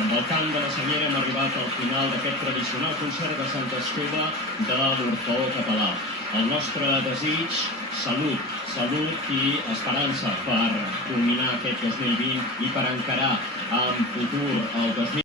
Amb el cant de la senyera hem arribat al final d'aquest tradicional concert de Sant Esteve de l'Orfeó Català. El nostre desig, salut i esperança per culminar aquest 2020 i per encarar amb futur el 2021.